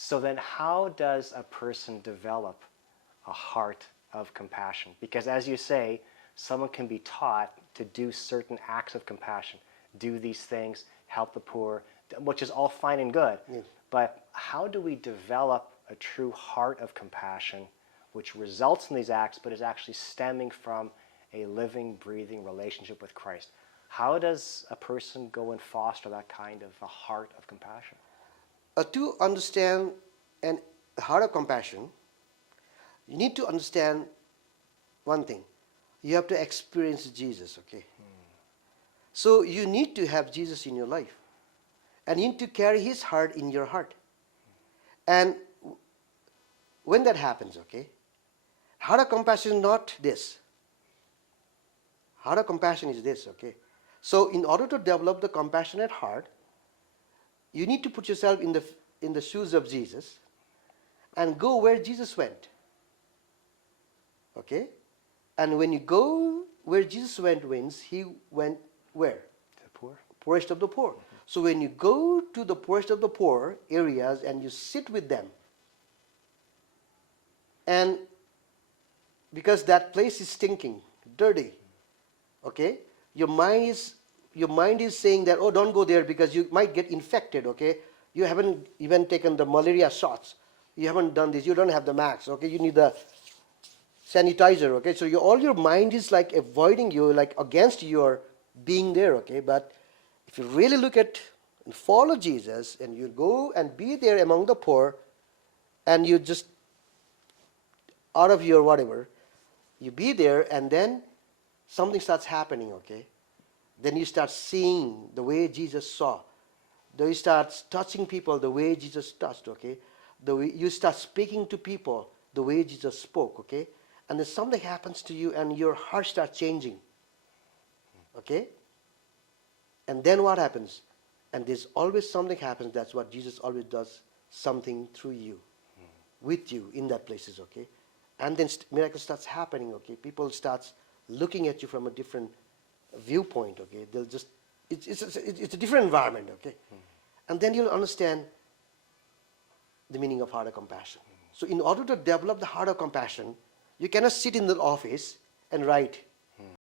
So then how does a person develop a heart of compassion? Because as you say, someone can be taught to do certain acts of compassion, do these things, help the poor, which is all fine and good. Yes. But how do we develop a true heart of compassion which results in these acts but is actually stemming from a living, breathing relationship with Christ? How does a person go and foster that kind of a heart of compassion? To understand a heart of compassion, you need to understand one thing. You have to experience Jesus, okay? So you need to have Jesus in your life. And you need to carry his heart in your heart. And when that happens, okay, heart of compassion is not this. Heart of compassion is this, okay? So in order to develop the compassionate heart, you need to put yourself in the shoes of Jesus and go where Jesus went. Okay? And when you go where Jesus went, he went where? The poor. Poorest of the poor. So when you go to the poorest of the poor areas and you sit with them, and because that place is stinking, dirty, okay? Your mind is saying that, oh, don't go there because you might get infected, okay? You haven't even taken the malaria shots. You haven't done this. You don't have the mask, okay? You need the sanitizer, okay? So all your mind is like avoiding you, like against your being there, okay? But if you really look at and follow Jesus and you go and be there among the poor and you just out of your whatever, you be there and then something starts happening, okay? Then you start seeing the way Jesus saw. Then you start touching people the way Jesus touched, okay? The way you start speaking to people the way Jesus spoke, okay? And then something happens to you and your heart starts changing, okay? And then what happens? And there's always something happens. That's what Jesus always does, something through you, with you in that places, okay? And then miracle starts happening, okay? People starts looking at you from a different viewpoint, okay? They'll just, it's a different environment, okay? And then you'll understand the meaning of heart of compassion. So in order to develop the heart of compassion, you cannot sit in the office and write